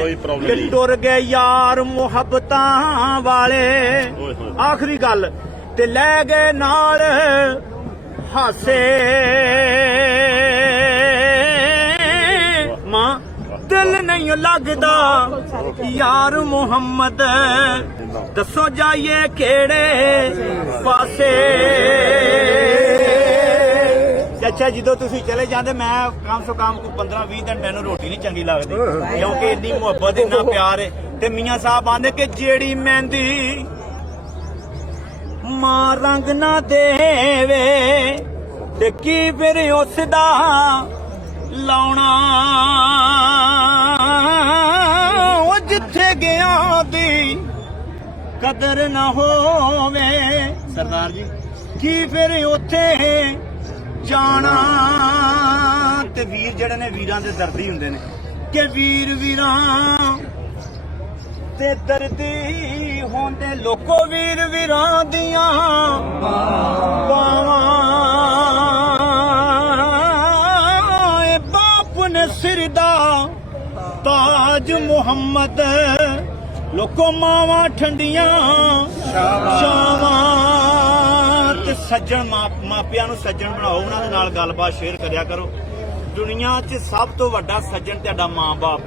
ਕੋਈ ਕਿ ਨਹੀਂ। ਟੁਰ ਗਏ ਯਾਰ ਮੁਹੱਬਤਾਂ ਵਾਲੇ। ਆਖਰੀ ਗੱਲ ਤੇ ਲੈ ਗਏ ਨਾਲ ਹਾਸੇ। ਮਾਂ ਦਿਲ ਨਹੀਂ ਲੱਗਦਾ ਯਾਰ ਮੁਹੰਮਦ। ਦੱਸੋ ਜਾਈਏ ਕਿਹੜੇ ਪਾਸੇ। ਅੱਛਾ ਜਦੋਂ ਤੁਸੀਂ ਚਲੇ ਜਾਂਦੇ ਮੈਂ ਕਮ ਸੋ ਕਮ ਕੋ 15 20 ਦਿਨ ਮੈਨੂੰ ਰੋਟੀ ਨਹੀਂ ਚੰਗੀ ਲੱਗਦੀ ਕਿਉਂਕਿ ਇੰਨੀ ਮੁਹੱਬਤ ਇੰਨਾ ਪਿਆਰ ਹੈ। ਤੇ ਮੀਆਂ ਸਾਹਿਬ ਆਂਦੇ ਕਿ ਜਿਹੜੀ ਮਹਿੰਦੀ ਮਾਂ ਰੰਗ ਨਾ ਦੇਵੇ ਤੇ ਕੀ ਫਿਰ ਉਸ ਦਾ ਲਾਉਣਾ? ਉਹ ਜਿੱਥੇ ਗਿਆ ਦੀ ਕਦਰ ਨਾ ਹੋਵੇ। ਸਰਦਾਰ ਜੀ। ਕੀ ਫਿਰ ਉੱਥੇ ਜਾਣਾ ਤੇ ਵੀਰ ਜਿਹੜੇ ਨੇ ਵੀਰਾਂ ਦੇ ਦਰਦੀ ਹੁੰਦੇ ਨੇ। ਕਿ ਵੀਰ ਵੀਰਾਂ ਤੇ ਦਰਦੀ ਹੁੰਦੇ, ਲੋਕੋ ਵੀਰ ਵੀਰਾਂ ਦੀਆਂ ਬਾਵਾਂ ਇਹ ਬਾਪ ਨੇ ਸਿਰ ਦਾ ਤਾਜ ਮੁਹੰਮਦ, ਲੋਕੋ ਮਾਵਾਂ ਠੰਡੀਆਂ ਸ਼ਾਮਾਂ ਸੱਜਣ ਮਾਪ- ਮਾਪਿਆਂ ਨੂੰ ਸੱਜਣ ਬਣਾਓ, ਉਹਨਾਂ ਦੇ ਨਾਲ ਗੱਲਬਾਤ ਸ਼ੇਅਰ ਕਰਿਆ ਕਰੋ। ਦੁਨੀਆ 'ਚ ਸਭ ਤੋਂ ਵੱਡਾ ਸੱਜਣ ਤੁਹਾਡਾ ਮਾਂ-ਬਾਪ।